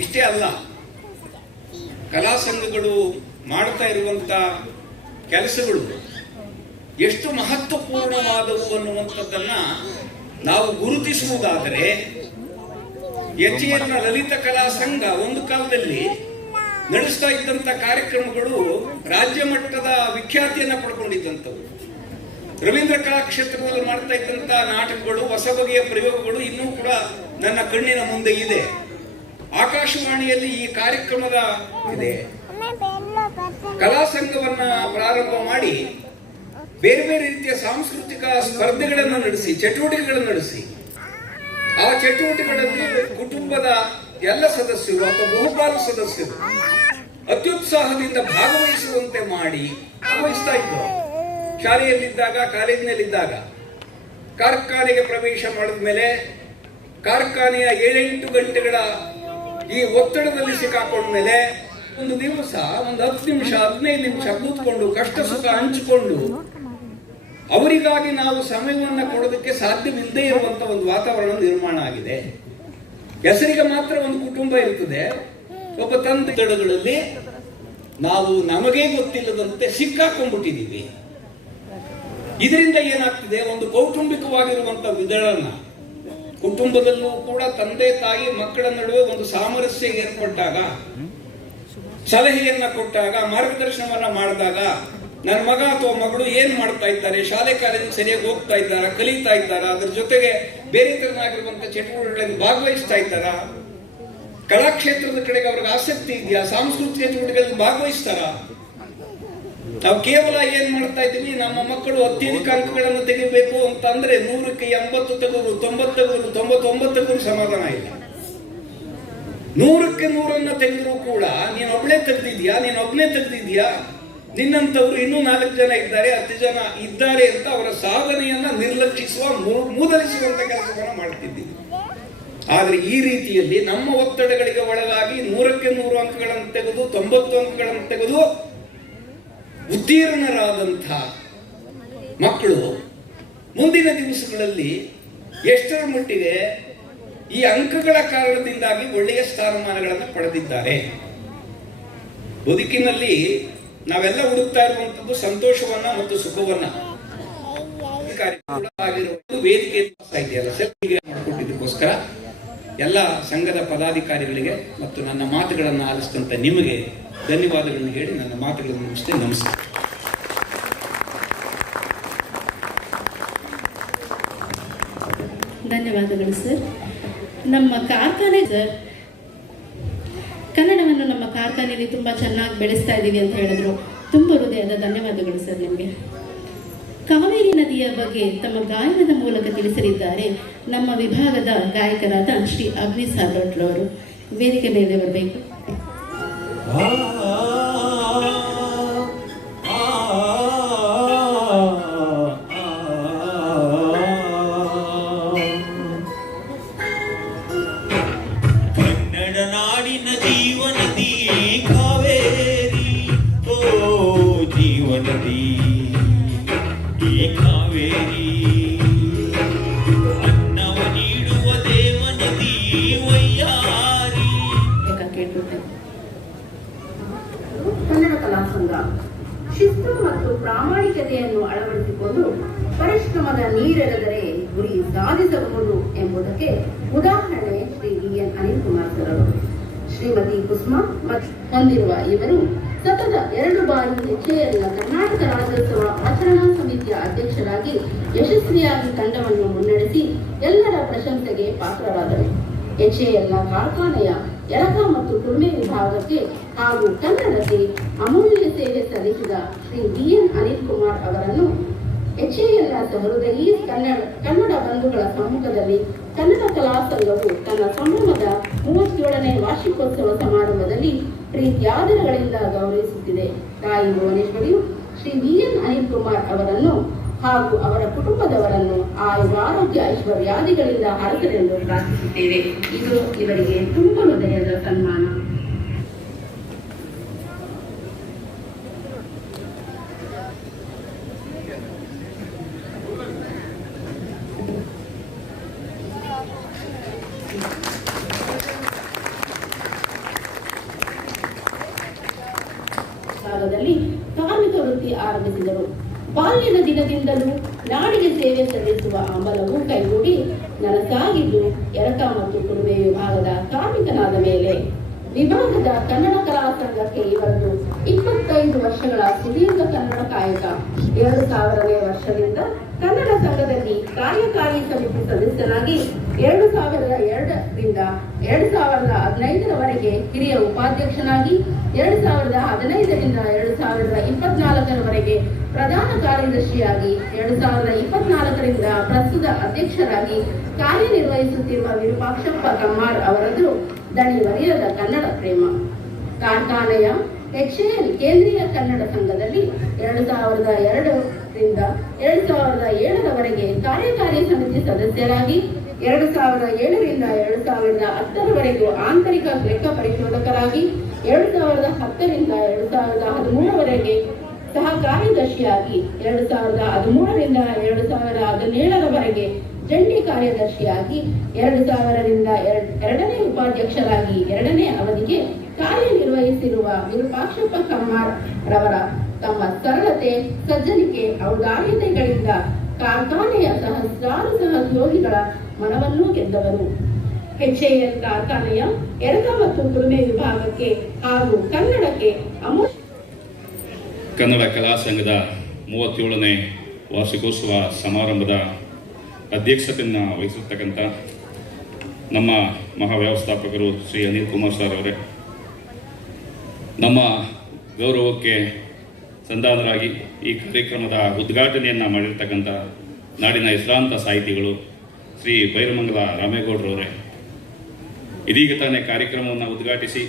ಇಷ್ಟೇ ಅಲ್ಲ, ಕಲಾ ಸಂಘಗಳು ಮಾಡ್ತಾ ಇರುವಂತ ಕೆಲಸಗಳು ಎಷ್ಟು ಮಹತ್ವಪೂರ್ಣವಾದವು ಅನ್ನುವಂಥದ್ದನ್ನ ನಾವು ಗುರುತಿಸುವುದಾದರೆ, HLನ ಲಲಿತ ಕಲಾ ಸಂಘ ಒಂದು ಕಾಲದಲ್ಲಿ ನಡೆಸ್ತಾ ಇದ್ದಂತ ಕಾರ್ಯಕ್ರಮಗಳು ರಾಜ್ಯ ಮಟ್ಟದ ವಿಖ್ಯಾತಿಯನ್ನ ಪಡ್ಕೊಂಡಿದ್ದಂಥವು. ರವೀಂದ್ರ ಕಲಾಕ್ಷೇತ್ರದಲ್ಲಿ ಮಾಡ್ತಾ ಇದ್ದಂತ ನಾಟಕಗಳು, ಹೊಸ ಬಗೆಯ ಪ್ರಯೋಗಗಳು ಇನ್ನೂ ಕೂಡ ನನ್ನ ಕಣ್ಣಿನ ಮುಂದೆ ಇದೆ. ಆಕಾಶವಾಣಿಯಲ್ಲಿ ಈ ಕಾರ್ಯಕ್ರಮದ ಇದೆ. ಕಲಾ ಸಂಘವನ್ನ ಪ್ರಾರಂಭ ಮಾಡಿ ಬೇರೆ ಬೇರೆ ರೀತಿಯ ಸಾಂಸ್ಕೃತಿಕ ಸ್ಪರ್ಧೆಗಳನ್ನು ನಡೆಸಿ, ಚಟುವಟಿಕೆಗಳನ್ನು ನಡೆಸಿ, ಆ ಚಟುವಟಿಕೆಗಳಲ್ಲಿ ಕುಟುಂಬದ ಎಲ್ಲ ಸದಸ್ಯರು ಅಥವಾ ಬಹುಪಾಲು ಸದಸ್ಯರು ಅತ್ಯುತ್ಸಾಹದಿಂದ ಭಾಗವಹಿಸುವಂತೆ ಮಾಡಿ ಭಾಗವಹಿಸ್ತಾ ಇದ್ರು. ಶಾಲೆಯಲ್ಲಿದ್ದಾಗ, ಕಾಲೇಜಿನಲ್ಲಿದ್ದಾಗ ಕಾರ್ಖಾನೆಗೆ ಪ್ರವೇಶ ಮಾಡಿದ ಮೇಲೆ ಕಾರ್ಖಾನೆಯ 7-8 ಗಂಟೆಗಳ ಈ ಒತ್ತಡದಲ್ಲಿ ಸಿಕ್ಕಾಕೊಂಡ ಮೇಲೆ ಒಂದು ದಿವಸ ಒಂದು 10 ನಿಮಿಷ 15 ನಿಮಿಷ ಕೂತ್ಕೊಂಡು ಕಷ್ಟ ಸುಖ ಹಂಚಿಕೊಂಡು ಅವರಿಗಾಗಿ ನಾವು ಸಮಯವನ್ನು ಕೊಡೋದಕ್ಕೆ ಸಾಧ್ಯವಿಲ್ಲದೆ ಇರುವಂತ ಒಂದು ವಾತಾವರಣ ನಿರ್ಮಾಣ ಆಗಿದೆ. ಹೆಸರಿಗೆ ಮಾತ್ರ ಒಂದು ಕುಟುಂಬ ಇರ್ತದೆ. ಒಬ್ಬ ತಂದೆ ತಡಗಳಲ್ಲಿ ನಾವು ನಮಗೇ ಗೊತ್ತಿಲ್ಲದಂತೆ ಸಿಕ್ಕಾಕೊಂಡ್ಬಿಟ್ಟಿದ್ದೀವಿ. ಇದರಿಂದ ಏನಾಗ್ತಿದೆ, ಒಂದು ಕೌಟುಂಬಿಕವಾಗಿರುವಂತ ವಿದಳನ, ಕುಟುಂಬದಲ್ಲೂ ಕೂಡ ತಂದೆ ತಾಯಿ ಮಕ್ಕಳ ನಡುವೆ ಒಂದು ಸಾಮರಸ್ಯ ಏರ್ಪಟ್ಟಾಗ, ಸಲಹೆಯನ್ನ ಕೊಟ್ಟಾಗ, ಮಾರ್ಗದರ್ಶನವನ್ನ ಮಾಡಿದಾಗ, ನನ್ನ ಮಗ ಅಥವಾ ಮಗಳು ಏನ್ ಮಾಡ್ತಾ ಇದ್ದಾರೆ, ಶಾಲೆ ಕಾಲೇಜಿಗೆ ಸರಿಯಾಗಿ ಹೋಗ್ತಾ ಇದ್ದಾರಾ, ಕಲಿತಾ ಇದ್ದಾರಾ, ಅದ್ರ ಜೊತೆಗೆ ಬೇರೆ ತರನಾಗಿರುವಂತ ಚಟುವಟಿಕೆಗಳಲ್ಲಿ ಭಾಗವಹಿಸ್ತಾ ಇದ್ದಾರಾ, ಕಲಾಕ್ಷೇತ್ರದ ಕಡೆಗೆ ಅವ್ರಿಗೆ ಆಸಕ್ತಿ ಇದೆಯಾ, ಸಾಂಸ್ಕೃತಿಕ ಚಟುವಟಿಕೆಗಳಲ್ಲಿ ಭಾಗವಹಿಸ್ತಾರ. ನಾವು ಕೇವಲ ಏನ್ ಮಾಡ್ತಾ ಇದ್ದೀವಿ, ನಮ್ಮ ಮಕ್ಕಳು ಅತ್ಯಧಿಕ ಅಂಕಗಳನ್ನು ತೆಗಿಬೇಕು ಅಂತ ಅಂದ್ರೆ 100ಕ್ಕೆ 80 ತೆಗೆದ್ರು, 90 ತೆಗೆದ್ರು, 99 ತೆಗೆದ್ರು ಸಮಾಧಾನ ಇಲ್ಲ. 100ಕ್ಕೆ 100 ತೆಗೆದ್ರು ಕೂಡ ನೀನ್ ಒಬ್ನೇ ತೆಗೆದಿದ್ಯಾ, ನಿನ್ನಂತವ್ರು ಇನ್ನೂ 4 ಜನ ಇದ್ದಾರೆ, 10 ಜನ ಇದ್ದಾರೆ ಅಂತ ಅವರ ಸಾಧನೆಯನ್ನ ನಿರ್ಲಕ್ಷಿಸುವ, ಮೂದಲಿಸುವಂತ ಕೆಲಸವನ್ನ ಮಾಡ್ತಿದ್ದೀವಿ. ಆದ್ರೆ ಈ ರೀತಿಯಲ್ಲಿ ನಮ್ಮ ಒತ್ತಡಗಳಿಗೆ ಒಳಗಾಗಿ 100ಕ್ಕೆ 100 ಅಂಕಗಳನ್ನು ತೆಗೆದು 90 ಅಂಕಗಳನ್ನು ತೆಗೆದು ಉತ್ತೀರ್ಣರಾದಂಥ ಮಕ್ಕಳು ಮುಂದಿನ ದಿವಸಗಳಲ್ಲಿ ಎಷ್ಟರ ಮಟ್ಟಿಗೆ ಈ ಅಂಕಗಳ ಕಾರಣದಿಂದಾಗಿ ಒಳ್ಳೆಯ ಸ್ಥಾನಮಾನಗಳನ್ನು ಪಡೆದಿದ್ದಾರೆ. ಬದುಕಿನಲ್ಲಿ ನಾವೆಲ್ಲ ಹುಡುಕ್ತಾ ಇರುವಂತದ್ದು ಸಂತೋಷವನ್ನ ಮತ್ತು ಸುಖವನ್ನ. ವೇದಿಕೆ ಇದೆಯಲ್ಲ ಮಾಡಿಕೊಟ್ಟಿದ್ದಕ್ಕೋಸ್ಕರ ಎಲ್ಲ ಸಂಘದ ಪದಾಧಿಕಾರಿಗಳಿಗೆ ಮತ್ತು ನನ್ನ ಮಾತುಗಳನ್ನು ಆಲಿಸಿದಂತ ನಿಮಗೆ ಧನ್ಯವಾದಗಳನ್ನು ಹೇಳಿ ನನ್ನ ಮಾತುಗಳನ್ನು ಮುಗಿಸ್ತೇನೆ. ನಮಸ್ಕಾರ. ಧನ್ಯವಾದಗಳು ಸರ್. ನಮ್ಮ ಕಾರ್ಖಾನೆ ಸರ್, ಕನ್ನಡವನ್ನು ನಮ್ಮ ಕಾರ್ಖಾನೆಯಲ್ಲಿ ತುಂಬ ಚೆನ್ನಾಗಿ ಬೆಳೆಸ್ತಾ ಇದ್ದೀವಿ ಅಂತ ಹೇಳಿದ್ರು. ತುಂಬ ಹೃದಯದ ಧನ್ಯವಾದಗಳು ಸರ್ ನಿಮಗೆ. ಕಾವೇರಿ ನದಿಯ ಬಗ್ಗೆ ತಮ್ಮ ಗಾಯನದ ಮೂಲಕ ತಿಳಿಸಲಿದ್ದಾರೆ ನಮ್ಮ ವಿಭಾಗದ ಗಾಯಕರಾದ ಶ್ರೀ ಅಗ್ನಿ ಸಾರ್ಲೋಟ್ಲವರು. ವೇದಿಕೆ ಮೇಲೆ ಬರಬೇಕು. ಕನ್ನಡ ನಾಡಿನ ಜೀವನದಿ ಕಾವೇರಿ, ಓ ಜೀವನದಿ ಈ ಕಾವೇರಿ, ಅನ್ನವ ನೀಡುವ ದೇವನದಿ ವಯ್ಯಾರಿ. ಕನ್ನಡ ಕಲಾ ಸಂಘ ಶಿಸ್ತು ಮತ್ತು ಪ್ರಾಮಾಣಿಕತೆಯನ್ನು ಅಳವಡಿಸಿಕೊಂಡು ಪರಿಶ್ರಮದ ನೀರೆರೆದರೆ ಗುರಿ ಸಾಧಿಸಬಹುದು ಎಂಬುದಕ್ಕೆ ಉದಾಹರಣೆ ಶ್ರೀ ಎನ್ ಅನಿಲ್ ಕುಮಾರ್ ಸರ್ ಅವರು. ಶ್ರೀಮತಿ ಕುಸುಮಾ ಹೊಂದಿರುವ ಇವರು ಸತತ 2 ಬಾರಿ HAL ಕರ್ನಾಟಕ ರಾಜ್ಯೋತ್ಸವ ಆಚರಣಾ ಸಮಿತಿಯ ಅಧ್ಯಕ್ಷರಾಗಿ ಯಶಸ್ವಿಯಾಗಿ ತಂಡವನ್ನು ಮುನ್ನಡೆಸಿ ಎಲ್ಲರ ಪ್ರಶಂಸೆಗೆ ಪಾತ್ರರಾದರು. HAL ಕಾರ್ಖಾನೆಯ ಯಲಕ ಮತ್ತು ಕುರ್ಮೆ ವಿಭಾಗಕ್ಕೆ ಹಾಗೂ ಕನ್ನಡಕ್ಕೆ ಅಮೂಲ್ಯ ಸೇವೆ ಸಲ್ಲಿಸಿದ ಶ್ರೀ ಎನ್ ಅನಿಲ್ ಕುಮಾರ್ ಅವರನ್ನು HAL ಸಹೃದಯಿ ಕನ್ನಡ ಬಂಧುಗಳ ಸಮ್ಮುಖದಲ್ಲಿ ಕನ್ನಡ ಕಲಾ ಸಂಘವು ತನ್ನ ಸಂಭ್ರಮದ 37ನೇ ವಾರ್ಷಿಕೋತ್ಸವ ಸಮಾರಂಭದಲ್ಲಿ ಪ್ರೀತ್ಯಾದರಗಳಿಂದ ಗೌರವಿಸುತ್ತಿದೆ. ತಾಯಿ ಭುವನೇಶ್ವರಿಯು ಶ್ರೀ ಎನ್ ಅನಿಲ್ ಕುಮಾರ್ ಅವರನ್ನು ಹಾಗೂ ಅವರ ಕುಟುಂಬದವರನ್ನು ಆರೋಗ್ಯ ಐಶ್ವರ್ಯಾದಿಗಳಿಂದ ಹರಸಲೆಂದು ಪ್ರಾರ್ಥಿಸುತ್ತೇವೆ. ಇದು ಇವರಿಗೆ ತುಂಬ ಹೃದಯದ ಸನ್ಮಾನ. ಭಾಗದಲ್ಲಿ ಕಾರ್ಮಿಕ ವೃತ್ತಿ ಆರಂಭಿಸಿದರು. ಬಾಲ್ಯದ ದಿನದಿಂದಲೂ ನಾಡಿಗೆ ಸೇವೆ ಸಲ್ಲಿಸುವ ಹಂಬಲವು ಕೈಗೂಡಿ ನನಸಾಗಿದ್ದು ಯಲಕ ಮತ್ತು ಕುರುಬೆ ವಿಭಾಗದ ಕಾರ್ಮಿಕನಾದ ಮೇಲೆ ವಿಭಾಗದ ಕನ್ನಡ ಕಲಾ ಸಂಘಕ್ಕೆ ಇವರದು 25 ವರ್ಷಗಳ ಸುದೀರ್ಘ ಕನ್ನಡ ಕಾಯಕ. 2000ನೇ ವರ್ಷದಿಂದ ಕನ್ನಡ ಸಂಘದಲ್ಲಿ ಕಾರ್ಯಕಾರಿ ಸಮಿತಿ ಸದಸ್ಯನಾಗಿ 2002ರಿಂದ 2015ರವರೆಗೆ ಹಿರಿಯ ಉಪಾಧ್ಯಕ್ಷನಾಗಿ 2015ರಿಂದ 2024ರವರೆಗೆ ಪ್ರಧಾನ ಕಾರ್ಯದರ್ಶಿಯಾಗಿ 2024ರಿಂದ ಪ್ರಸ್ತುತ ಅಧ್ಯಕ್ಷರಾಗಿ ಕಾರ್ಯನಿರ್ವಹಿಸುತ್ತಿರುವ ವಿರೂಪಾಕ್ಷಪ್ಪ ಕಮ್ಮಾರ್ ಅವರದ್ದು ದಣಿವರಿಯದ ಕನ್ನಡ ಪ್ರೇಮ. ಕಾರ್ಖಾನೆಯ HAL ಕೇಂದ್ರೀಯ ಕನ್ನಡ ಸಂಘದಲ್ಲಿ 2002ರಿಂದ 2007ರವರೆಗೆ ಕಾರ್ಯಕಾರಿ ಸಮಿತಿ ಸದಸ್ಯರಾಗಿ 2007ರಿಂದ 2010ರವರೆಗೂ ಆಂತರಿಕ ಲೆಕ್ಕ ಪರಿಶೋಧಕರಾಗಿ 2010ರಿಂದ 2013ರವರೆಗೆ ಸಹ ಕಾರ್ಯದರ್ಶಿಯಾಗಿ 2013ರಿಂದ 2017ರವರೆಗೆ ಜಂಟಿ ಕಾರ್ಯದರ್ಶಿಯಾಗಿ 2000ರಿಂದ 2ನೇ ಉಪಾಧ್ಯಕ್ಷರಾಗಿ 2ನೇ ಅವಧಿಗೆ ಕಾರ್ಯನಿರ್ವಹಿಸಿರುವ ವಿರೂಪಾಕ್ಷಪ್ಪ ಕಮ್ಮಾರ್ ರವರ ತಮ್ಮ ಸರಳತೆ, ಸಜ್ಜನಿಕೆ, ಔದಾರ್ಯತೆಗಳಿಂದ ಕಾರ್ಖಾನೆಯ ಸಹಸ್ರಾರು ಸಹೋದ್ಯೋಗಿಗಳ ಮನವನ್ನೂ ಗೆದ್ದವರು. HAL ಕಾರ್ಖಾನೆಯ ಎರಕ ಮತ್ತು ಕುರುಮೆ ವಿಭಾಗಕ್ಕೆ ಹಾಗೂ ಕನ್ನಡಕ್ಕೆ ಕನ್ನಡ ಕಲಾ ಸಂಘದ 37ನೇ ವಾರ್ಷಿಕೋತ್ಸವ ಸಮಾರಂಭದ ಅಧ್ಯಕ್ಷತೆಯನ್ನು ವಹಿಸಿರ್ತಕ್ಕಂಥ ನಮ್ಮ ಮಹಾವ್ಯವಸ್ಥಾಪಕರು ಶ್ರೀ ಅನಿಲ್ ಕುಮಾರ್ ಸರ್ ಅವರೇ, ನಮ್ಮ ಗೌರವಕ್ಕೆ ಸಂಧಾನರಾಗಿ ಈ ಕಾರ್ಯಕ್ರಮದ ಉದ್ಘಾಟನೆಯನ್ನು ಮಾಡಿರ್ತಕ್ಕಂಥ ನಾಡಿನ ಹೆಸರಾಂತ ಸಾಹಿತಿಗಳು ಶ್ರೀ ಬೈರಮಂಗಲ ರಾಮೇಗೌಡರವರೇ, ಇದೀಗ ತಾನೇ ಕಾರ್ಯಕ್ರಮವನ್ನು ಉದ್ಘಾಟಿಸಿ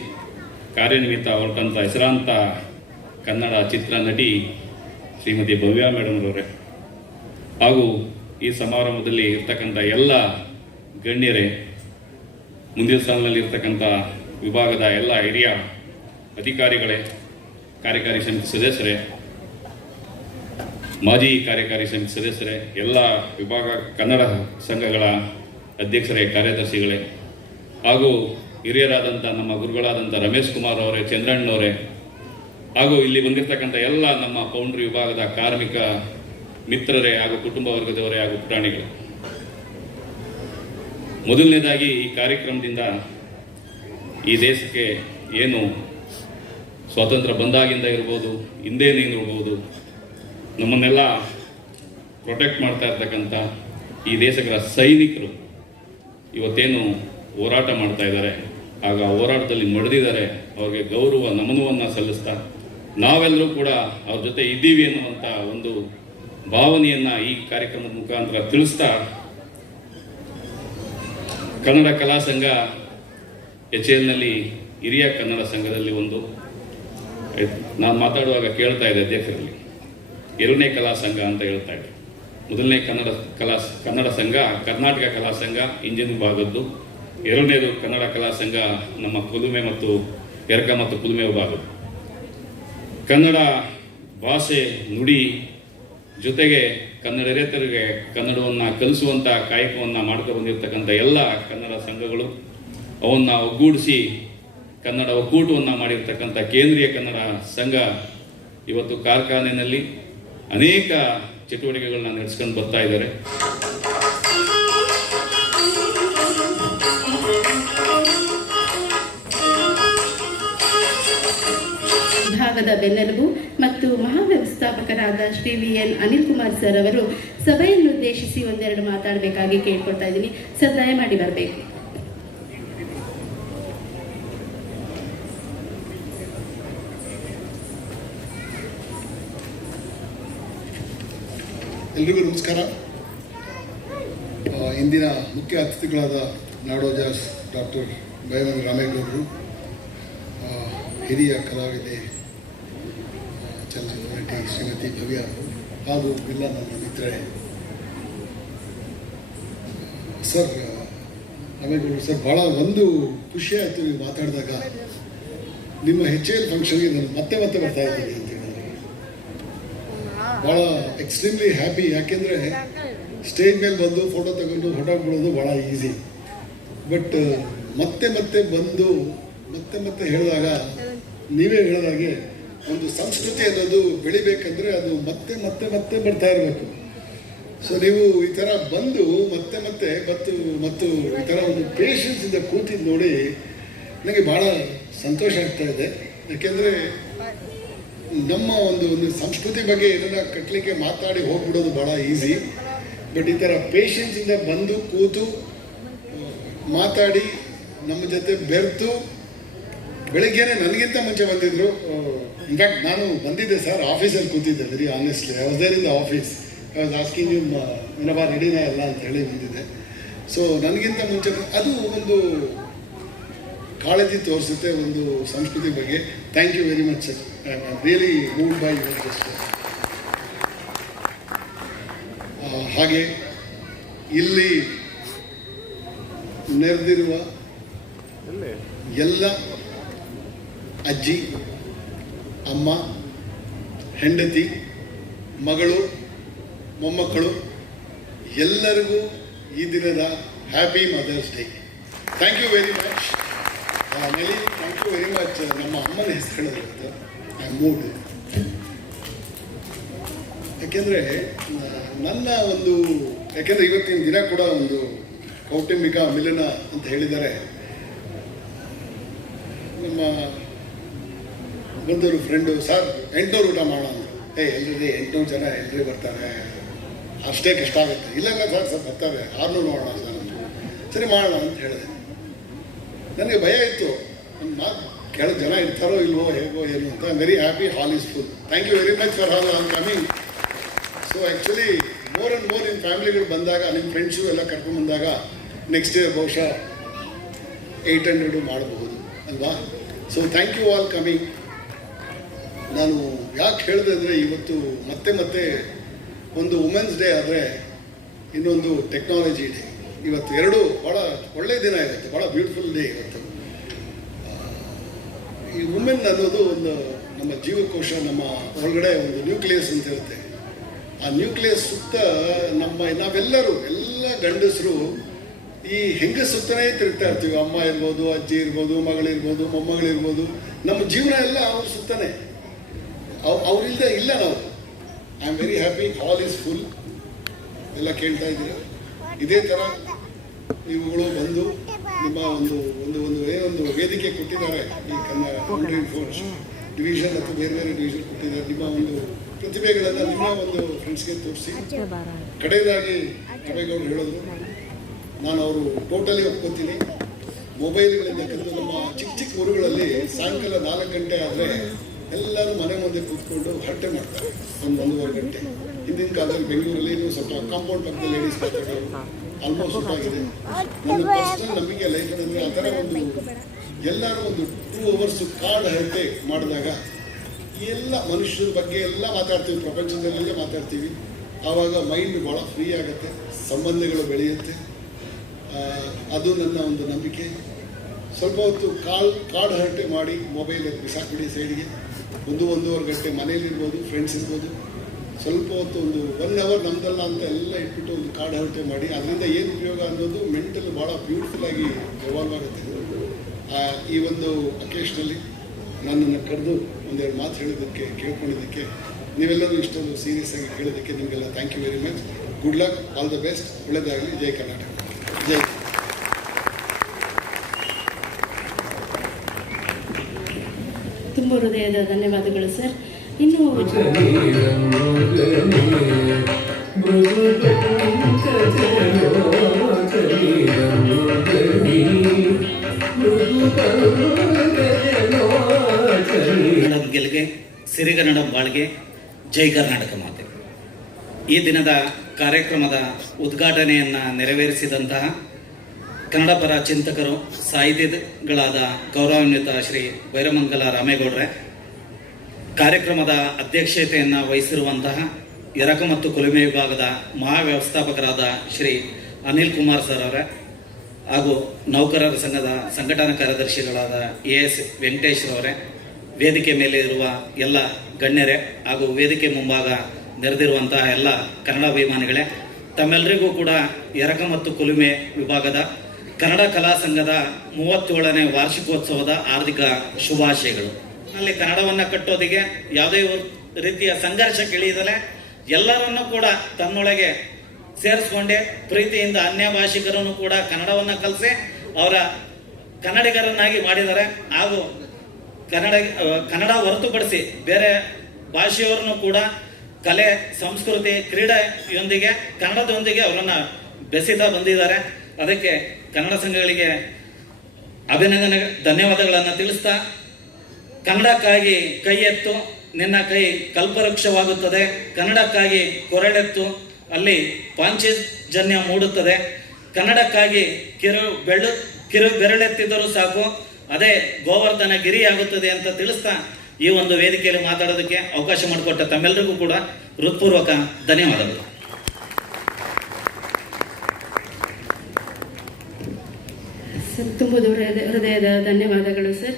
ಕಾರ್ಯನಿಮಿತ್ತ ಹೊರಟಂಥ ಹೆಸರಾಂತ ಕನ್ನಡ ಚಿತ್ರ ನಟಿ ಶ್ರೀಮತಿ ಭವ್ಯ ಮೇಡಮ್ರವರೇ, ಹಾಗೂ ಈ ಸಮಾರಂಭದಲ್ಲಿ ಇರ್ತಕ್ಕಂಥ ಎಲ್ಲ ಗಣ್ಯರೇ, ಮುಂದಿನ ಸಾಲಿನಲ್ಲಿ ಇರ್ತಕ್ಕಂಥ ವಿಭಾಗದ ಎಲ್ಲ ಹಿರಿಯ ಅಧಿಕಾರಿಗಳೇ, ಕಾರ್ಯಕಾರಿ ಸಮಿತಿ ಸದಸ್ಯರೇ, ಮಾಜಿ ಕಾರ್ಯಕಾರಿ ಸಮಿತಿ ಸದಸ್ಯರೇ, ಎಲ್ಲ ವಿಭಾಗ ಕನ್ನಡ ಸಂಘಗಳ ಅಧ್ಯಕ್ಷರೇ, ಕಾರ್ಯದರ್ಶಿಗಳೇ, ಹಾಗೂ ಹಿರಿಯರಾದಂಥ ನಮ್ಮ ಗುರುಗಳಾದಂಥ ರಮೇಶ್ ಕುಮಾರ್ ಅವರೇ, ಚಂದ್ರಣ್ಣವರೇ, ಹಾಗೂ ಇಲ್ಲಿ ಬಂದಿರತಕ್ಕಂಥ ಎಲ್ಲ ನಮ್ಮ ಪೌಂಡ್ರಿ ವಿಭಾಗದ ಕಾರ್ಮಿಕ ಮಿತ್ರರೇ ಹಾಗೂ ಕುಟುಂಬ ವರ್ಗದವರೇ ಹಾಗೂ ಪುಟಾಣಿಗಳು, ಮೊದಲನೇದಾಗಿ ಈ ಕಾರ್ಯಕ್ರಮದಿಂದ ಈ ದೇಶಕ್ಕೆ ಏನು ಸ್ವಾತಂತ್ರ್ಯ ಬಂದಾಗಿಂದ ಇರ್ಬೋದು, ಹಿಂದೇನೇನು ಇರ್ಬೋದು, ನಮ್ಮನ್ನೆಲ್ಲ ಪ್ರೊಟೆಕ್ಟ್ ಮಾಡ್ತಾ ಇರ್ತಕ್ಕಂಥ ಈ ದೇಶಗಳ ಸೈನಿಕರು ಇವತ್ತೇನು ಹೋರಾಟ ಮಾಡ್ತಾ ಇದ್ದಾರೆ, ಆಗ ಹೋರಾಟದಲ್ಲಿ ಮಡಿದಿದ್ದಾರೆ, ಅವ್ರಿಗೆ ಗೌರವ ನಮನವನ್ನು ಸಲ್ಲಿಸ್ತಾ ನಾವೆಲ್ಲರೂ ಕೂಡ ಅವ್ರ ಜೊತೆ ಇದ್ದೀವಿ ಅನ್ನುವಂಥ ಒಂದು ಭಾವನೆಯನ್ನು ಈ ಕಾರ್ಯಕ್ರಮದ ಮುಖಾಂತರ ತಿಳಿಸ್ತಾ, ಕನ್ನಡ ಕಲಾ ಸಂಘ HALನಲ್ಲಿ ಹಿರಿಯ ಕನ್ನಡ ಸಂಘದಲ್ಲಿ ಒಂದು, ನಾನು ಮಾತಾಡುವಾಗ ಕೇಳ್ತಾ ಇದ್ದೆ ಅಧ್ಯಕ್ಷರಲ್ಲಿ, 2ನೇ ಕಲಾ ಸಂಘ ಅಂತ ಹೇಳ್ತಾ ಇದ್ದೆ. ಮೊದಲನೇ ಕನ್ನಡ ಸಂಘ ಕರ್ನಾಟಕ ಕಲಾ ಸಂಘ ಇಂಜಿನ್ ವಿಭಾಗದ್ದು, 2ನೇದು ಕನ್ನಡ ಕಲಾ ಸಂಘ ನಮ್ಮ ಕುಲುಮೆ ಮತ್ತು ಎರಕ ಮತ್ತು ಕುಲುಮೆ ವಿಭಾಗದ್ದು. ಕನ್ನಡ ಭಾಷೆ, ನುಡಿ ಜೊತೆಗೆ ಕನ್ನಡರೇತರಿಗೆ ಕನ್ನಡವನ್ನು ಕಲಿಸುವಂಥ ಕಾಯಕವನ್ನು ಮಾಡ್ಕೊಂಡು ಬಂದಿರತಕ್ಕಂಥ ಎಲ್ಲ ಕನ್ನಡ ಸಂಘಗಳು ಅವನ್ನು ಒಗ್ಗೂಡಿಸಿ ಕನ್ನಡ ಒಕ್ಕೂಟವನ್ನು ಮಾಡಿರ್ತಕ್ಕಂಥ ಕೇಂದ್ರೀಯ ಕನ್ನಡ ಸಂಘ ಇವತ್ತು ಕಾರ್ಖಾನೆಯಲ್ಲಿ ಅನೇಕ ಚಟುವಟಿಕೆಗಳನ್ನ ನಡೆಸ್ಕೊಂಡು ಬರ್ತಾ ಇದ್ದಾರೆ. ವಿಭಾಗದ ಬೆನ್ನೆಲುಬು ಮತ್ತು ಮಹಾವ್ಯವಸ್ಥಾಪಕರಾದ ಶ್ರೀ VN ಅನಿಲ್ ಕುಮಾರ್ ಸರ್ ಅವರು ಸಭೆಯನ್ನು ಉದ್ದೇಶಿಸಿ ಒಂದೆರಡು ಮಾತಾಡಬೇಕಾಗಿ ಕೇಳ್ಕೊಳ್ತಾ ಇದ್ದೀನಿ. ಸರ್ ದಯಮಾಡಿ ಬರಬೇಕು. ಎಲ್ರಿಗೂ ನಮಸ್ಕಾರ. ಇಂದಿನ ಮುಖ್ಯ ಅತಿಥಿಗಳಾದ ನಾಡೋಜ ಡಾಕ್ಟರ್ ಬೈರಮಂಗಲ ರಾಮೇಗೌಡರು, ಹಿರಿಯ ಕಲಾವಿದೆ ಚಲನಚಿತ್ರ ನಟಿ ಶ್ರೀಮತಿ ಭವ್ಯ ಹಾಗೂ ಎಲ್ಲ ನನ್ನ ಮಿತ್ರರೇ. ಸರ್ ರಾಮೇಗೌಡರು ಸರ್, ಭಾಳ ಒಂದು ಖುಷಿ ಆಯಿತು ನೀವು ಮಾತಾಡಿದಾಗ. ನಿಮ್ಮ HAL ಫಂಕ್ಷನ್ಗೆ ನಾನು ಮತ್ತೆ ಬರ್ತಾ ಇದ್ದೀನಿ ಅಂತ ಹೇಳಿದ್ರೆ ಭಾಳ ಎಕ್ಸ್ಟ್ರೀಮ್ಲಿ ಹ್ಯಾಪಿ. ಯಾಕೆಂದರೆ ಸ್ಟೇಜ್ ಮೇಲೆ ಬಂದು ಫೋಟೋ ತಗೊಂಡು ಹೊರಟೋಗ್ಬಿಡೋದು ಭಾಳ ಈಸಿ, ಬಟ್ ಮತ್ತೆ ಬಂದು ಮತ್ತೆ ಹೇಳಿದಾಗ ನೀವೇ ಹೇಳಿದಾಗೆ ಒಂದು ಸಂಸ್ಕೃತಿ ಅನ್ನೋದು ಬೆಳಿಬೇಕಂದ್ರೆ ಅದು ಮತ್ತೆ ಬರ್ತಾ ಇರಬೇಕು. ಸೊ ನೀವು ಈ ಥರ ಬಂದು ಮತ್ತೆ ಮತ್ತು ಈ ಥರ ಒಂದು ಪೇಷನ್ಸಿಂದ ಕೂತಿದ್ದು ನೋಡಿ ನನಗೆ ಭಾಳ ಸಂತೋಷ ಆಗ್ತಾ ಇದೆ. ಯಾಕೆಂದರೆ ನಮ್ಮ ಒಂದು ಸಂಸ್ಕೃತಿ ಬಗ್ಗೆ ಏನನ್ನ ಕಟ್ಟಲಿಕ್ಕೆ ಮಾತಾಡಿ ಹೋಗ್ಬಿಡೋದು ಭಾಳ ಈಸಿ, ಬಟ್ ಈ ಥರ ಪೇಷನ್ಸಿಂದ ಬಂದು ಕೂತು ಮಾತಾಡಿ ನಮ್ಮ ಜೊತೆ ಬೆರೆತು, ಬೆಳಗ್ಗೆನೆ ನನಗಿಂತ ಮುಂಚೆ ಬಂದಿದ್ರು. ಇನ್ಫ್ಯಾಕ್ಟ್ ನಾನು ಬಂದಿದ್ದೆ ಸರ್, ಆಫೀಸಲ್ಲಿ ಕೂತಿದ್ದೆ. Very honestly I was there in the office. I was asking you ಏನಪ್ಪ ರೆಡಿನಾ ಎಲ್ಲ ಅಂತ ಹೇಳಿ ಬಂದಿದ್ದೆ. ಸೊ ನನಗಿಂತ ಮುಂಚೆ ಅದು ಒಂದು ಕಾಳಜಿ ತೋರಿಸುತ್ತೆ ಒಂದು ಸಂಸ್ಕೃತಿ ಬಗ್ಗೆ. Thank you very much sir. I am really moved by your gesture. ಹಾಗೆ ಇಲ್ಲಿ ನೆರೆದಿರುವ ಎಲ್ಲ ಅಜ್ಜಿ, ಅಮ್ಮ, ಹೆಂಡತಿ, ಮಗಳು, ಮೊಮ್ಮಕ್ಕಳು ಎಲ್ಲರಿಗೂ ಈ ದಿನದ happy mother's day. Thank you very much. ನೆಲಿ, ಥ್ಯಾಂಕ್ ಯು ವೆರಿ ಮಚ್. ನಮ್ಮ ಅಮ್ಮನ ಹೆಸರು ಹೇಳಿದ್ರು, ಐ ಮೂಡ್. ಯಾಕೆಂದರೆ ಯಾಕೆಂದರೆ ಇವತ್ತಿನ ದಿನ ಕೂಡ ಒಂದು ಕೌಟುಂಬಿಕ ಮಿಲನ ಅಂತ ಹೇಳಿದ್ದಾರೆ. ನಮ್ಮ ಬಂದವರು ಫ್ರೆಂಡು, ಸರ್ 800 ಊಟ ಮಾಡೋಣ ಅಂತ. ಎಲ್ರಿ 800 ಜನ ಎಲ್ರಿ ಬರ್ತಾರೆ, ಅಷ್ಟೇ ಕಷ್ಟ ಆಗುತ್ತೆ. ಇಲ್ಲ ಸರ್ ಬರ್ತಾರೆ 600 ಮಾಡೋಣ ಸರ್ ಅಂತ. ಸರಿ ಮಾಡೋಣ ಅಂತ ಹೇಳಿದೆ. ನನಗೆ ಭಯ ಇತ್ತು, ಒಂದು ಮಾತು ಕೇಳೋ ಜನ ಇರ್ತಾರೋ ಇಲ್ವೋ ಹೇಗೋ ಏನು ಅಂತ. I am very happy, hall is full. Thank you very much for hall am coming. So actually more and more ನಿಮ್ಮ ಫ್ಯಾಮಿಲಿಗಳು ಬಂದಾಗ, ನಿಮ್ಮ ಫ್ರೆಂಡ್ಸು ಎಲ್ಲ ಕರ್ಕೊಂಡು ಬಂದಾಗ ನೆಕ್ಸ್ಟ್ ಡೇ ಬಹುಶಃ 800 ಮಾಡಬಹುದು ಅಲ್ವಾ. So thank you all coming. ನಾನು ಯಾಕೆ ಹೇಳಿದೆ ಅಂದರೆ, ಇವತ್ತು ಮತ್ತೆ ಒಂದು ವುಮೆನ್ಸ್ ಡೇ ಆದರೆ ಇನ್ನೊಂದು ಟೆಕ್ನಾಲಜಿ ಡೇ. ಇವತ್ತು ಎರಡೂ ಭಾಳ ಒಳ್ಳೆಯ ದಿನ ಇರುತ್ತೆ, ಭಾಳ ಬ್ಯೂಟಿಫುಲ್ ಡೇ ಇವತ್ತು. ಈ ವುಮೆನ್ ಅನ್ನೋದು ಒಂದು ನಮ್ಮ ಜೀವಕೋಶ, ನಮ್ಮ ಒಳಗಡೆ ಒಂದು ನ್ಯೂಕ್ಲಿಯಸ್ ಅಂತ ಇರುತ್ತೆ. ಆ ನ್ಯೂಕ್ಲಿಯಸ್ ಸುತ್ತ ನಾವೆಲ್ಲರೂ ಎಲ್ಲ ಗಂಡಸರು ಈ ಹೆಂಗ ಸುತ್ತನೇ ತಿರುಗ್ತಾ ಇರ್ತೀವಿ. ಅಮ್ಮ ಇರ್ಬೋದು, ಅಜ್ಜಿ ಇರ್ಬೋದು, ಮಗಳಿರ್ಬೋದು, ಮೊಮ್ಮಗಳಿರ್ಬೋದು, ನಮ್ಮ ಜೀವನ ಎಲ್ಲ ಅವ್ರ ಸುತ್ತನೇ. ಅವರಿಲ್ಲದೆ ಇಲ್ಲ ನಾವು. I am very happy, hall is full. ಎಲ್ಲ ಕೇಳ್ತಾ ಇದ್ದೀರಾ. ಇದೇ ಥರ ಇವುಗಳು ಬಂದು ನಿಮ್ಮ ಒಂದು ವೇದಿಕೆ ಕೊಟ್ಟಿದ್ದಾರೆ. ಈ ಕನ್ನಡ ಡಿವಿಷನ್ ಅಥವಾ ಬೇರೆ ಡಿವಿಷನ್ ಕೊಟ್ಟಿದ್ದಾರೆ. ನಿಮ್ಮ ಒಂದು ಪ್ರತಿಭೆಗಳೆಲ್ಲ ನಿಮ್ಮ ಒಂದು ಫ್ರೆಂಡ್ಸ್ಗೆ ತೋರಿಸಿ. ಕಡೆಯದಾಗಿ ಅಮೇಗೌಡರು ಹೇಳಿದ್ರು, ನಾನು ಅವರು ಟೋಟಲಿ ಒಪ್ಕೋತೀನಿ. ಮೊಬೈಲ್ಗಳಿಂದ ಕಲಿತು ನಮ್ಮ ಚಿಕ್ಕ ಊರುಗಳಲ್ಲಿ ಸಾಯಂಕಾಲ 4 ಗಂಟೆ ಆದರೆ ಎಲ್ಲರೂ ಮನೆ ಮುಂದೆ ಕೂತ್ಕೊಂಡು ಹರಟೆ ಮಾಡ್ತಾರೆ 1-1.5 ಗಂಟೆ. ಹಿಂದಿನ ಕಾಲದಲ್ಲಿ ಬೆಂಗಳೂರಲ್ಲಿ ಇನ್ನೂ ಸ್ವಲ್ಪ ಕಾಂಪೌಂಡ್ ಪಕ್ಕದಲ್ಲಿ ಲೇಡೀಸ್ ಮಾತಾಡೋರು ಆಲ್ಮೋಸ್ಟ್ ಆಗಿದೆ. ನನ್ನ ಪರ್ಸನಲ್ ನಂಬಿಕೆ ಲೈಫಲ್ಲಿ ಆ ಥರ ಎಲ್ಲರೂ 2 ಅವರ್ಸ್ ಕಾರ್ಡ್ ಹರಟೆ ಮಾಡಿದಾಗ ಎಲ್ಲ ಮನುಷ್ಯರ ಬಗ್ಗೆ ಎಲ್ಲ ಮಾತಾಡ್ತೀವಿ, ಪ್ರಪಂಚದಲ್ಲೆಲ್ಲ ಮಾತಾಡ್ತೀವಿ. ಆವಾಗ ಮೈಂಡ್ ಭಾಳ ಫ್ರೀ ಆಗುತ್ತೆ, ಸಂಬಂಧಗಳು ಬೆಳೆಯುತ್ತೆ. ಅದು ನನ್ನ ಒಂದು ನಂಬಿಕೆ. ಸ್ವಲ್ಪ ಹೊತ್ತು ಕಾರ್ಡ್ ಹರಟೆ ಮಾಡಿ ಮೊಬೈಲ್ ಬಿಸಾಕ್ಬಿಡಿ ಸೈಡ್ಗೆ. 1-1.5 ಗಂಟೆ ಮನೇಲಿರ್ಬೋದು, ಫ್ರೆಂಡ್ಸ್ ಇರ್ಬೋದು, ಸ್ವಲ್ಪ ಹೊತ್ತು 1 ಅವರ್ ನಮ್ದಲ್ಲ ಅಂತ ಎಲ್ಲ ಇಟ್ಬಿಟ್ಟು ಒಂದು ಕಾರ್ಡ್ ಹರಟೆ ಮಾಡಿ. ಅದರಿಂದ ಏನು ಉಪಯೋಗ ಅನ್ನೋದು ಮೆಂಟಲ್ ಭಾಳ ಬ್ಯೂಟಿಫುಲ್ಲಾಗಿ ಎವಾಲ್ವ್ ಆಗುತ್ತೆ. ಈ ಒಂದು ಅಕೇಶನಲ್ಲಿ ನನ್ನನ್ನು ಕರೆದು ಒಂದೆರಡು ಮಾತು ಹೇಳೋದಕ್ಕೆ, ಕೇಳ್ಕೊಂಡಿದ್ದಕ್ಕೆ, ನೀವೆಲ್ಲರೂ ಇಷ್ಟೊಂದು ಸೀರಿಯಸ್ ಆಗಿ ಕೇಳೋದಕ್ಕೆ ನಿಮಗೆಲ್ಲ thank you very much. Good luck, all the best, ಒಳ್ಳೆಯದಾಗಲಿ. ಜೈ ಕರ್ನಾಟಕ, ಜೈ. ತುಂಬ ಹೃದಯದ ಧನ್ಯವಾದಗಳು ಸರ್. ಇನ್ನು ಗೆಲ್ಗೆ ಸಿರಿಗನ್ನಡ ಬಾಳ್ಗೆ, ಜೈ ಕರ್ನಾಟಕ ಮಾತೆ. ಈ ದಿನದ ಕಾರ್ಯಕ್ರಮದ ಉದ್ಘಾಟನೆಯನ್ನು ನೆರವೇರಿಸಿದಂತಹ ಕನ್ನಡ ಪರ ಚಿಂತಕರು, ಸಾಹಿತಿಗಳಾದ ಗೌರವಾನ್ವಿತ ಶ್ರೀ ಬೈರಮಂಗಲ ರಾಮೇಗೌಡ್ರೆ, ಕಾರ್ಯಕ್ರಮದ ಅಧ್ಯಕ್ಷತೆಯನ್ನು ವಹಿಸಿರುವಂತಹ ಎರಕ ಮತ್ತು ಕುಲುಮೆ ವಿಭಾಗದ ಮಹಾವ್ಯವಸ್ಥಾಪಕರಾದ ಶ್ರೀ ಅನಿಲ್ ಕುಮಾರ್ ಸರ್ ಅವರೇ, ಹಾಗೂ ನೌಕರರ ಸಂಘದ ಸಂಘಟನಾ ಕಾರ್ಯದರ್ಶಿಗಳಾದ AS ವೆಂಕಟೇಶ್ವರವರೇ, ವೇದಿಕೆ ಮೇಲೆ ಇರುವ ಎಲ್ಲ ಗಣ್ಯರೇ ಹಾಗೂ ವೇದಿಕೆ ಮುಂಭಾಗ ನೆರೆದಿರುವಂತಹ ಎಲ್ಲ ಕನ್ನಡ ಅಭಿಮಾನಿಗಳೇ, ತಮ್ಮೆಲ್ಲರಿಗೂ ಕೂಡ ಎರಕ ಮತ್ತು ಕುಲುಮೆ ವಿಭಾಗದ ಕನ್ನಡ ಕಲಾ ಸಂಘದ 37ನೇ ವಾರ್ಷಿಕೋತ್ಸವದ ಹಾರ್ದಿಕ ಶುಭಾಶಯಗಳು. ಅಲ್ಲಿ ಕನ್ನಡವನ್ನು ಕಟ್ಟೋದಿಗೆ ಯಾವುದೇ ರೀತಿಯ ಸಂಘರ್ಷಕ್ಕಿಳಿಯದಲೆ ಎಲ್ಲರನ್ನೂ ಕೂಡ ತನ್ನೊಳಗೆ ಸೇರಿಸ್ಕೊಂಡೆ ಪ್ರೀತಿಯಿಂದ ಅನ್ಯ ಭಾಷಿಕರನ್ನು ಕೂಡ ಕನ್ನಡವನ್ನು ಕಲಿಸಿ ಅವರ ಕನ್ನಡಿಗರನ್ನಾಗಿ ಮಾಡಿದ್ದಾರೆ. ಹಾಗೂ ಕನ್ನಡ ಹೊರತುಪಡಿಸಿ ಬೇರೆ ಭಾಷೆಯವರನ್ನು ಕೂಡ ಕಲೆ, ಸಂಸ್ಕೃತಿ, ಕ್ರೀಡೆಯೊಂದಿಗೆ ಕನ್ನಡದೊಂದಿಗೆ ಅವರನ್ನು ಬೆಸೆತಾ ಬಂದಿದ್ದಾರೆ. ಅದಕ್ಕೆ ಕನ್ನಡ ಸಂಘಗಳಿಗೆ ಅಭಿನಂದನೆ, ಧನ್ಯವಾದಗಳನ್ನು ತಿಳಿಸ್ತಾ, ಕನ್ನಡಕ್ಕಾಗಿ ಕೈ ಎತ್ತು, ನಿನ್ನ ಕೈ ಕಲ್ಪವೃಕ್ಷವಾಗುತ್ತದೆ, ಕನ್ನಡಕ್ಕಾಗಿ ಕೊರಡೆತ್ತು, ಅಲ್ಲಿ ಪಾಂಚಜನ್ಯ ಮೂಡುತ್ತದೆ, ಕನ್ನಡಕ್ಕಾಗಿ ಕಿರು ಬೆರಳೆತ್ತಿದ್ದರೂ ಸಾಕು, ಅದೇ ಗೋವರ್ಧನ ಗಿರಿಯಾಗುತ್ತದೆ ಅಂತ ತಿಳಿಸ್ತಾ ಈ ಒಂದು ವೇದಿಕೆಯಲ್ಲಿ ಮಾತಾಡೋದಕ್ಕೆ ಅವಕಾಶ ಮಾಡಿಕೊಟ್ಟ ತಮ್ಮೆಲ್ಲರಿಗೂ ಕೂಡ ಹೃತ್ಪೂರ್ವಕ ಧನ್ಯವಾದಗಳು. ಸರ್, ತುಂಬ ಹೃದಯದ ಧನ್ಯವಾದಗಳು ಸರ್.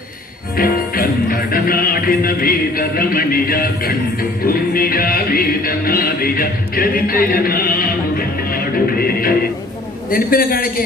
ಕನ್ನಡ ನಾಡಿನ ವೇದ ರಮಣಿಯ ಗಂಡು ಭೂಮಿಯ ವೇದನಾದಿಯ ಚರಿತೆಯ ನಾನು ಹಾಡುವೆ. ನೆನಪಿನ ಕಾಣಿಕೆ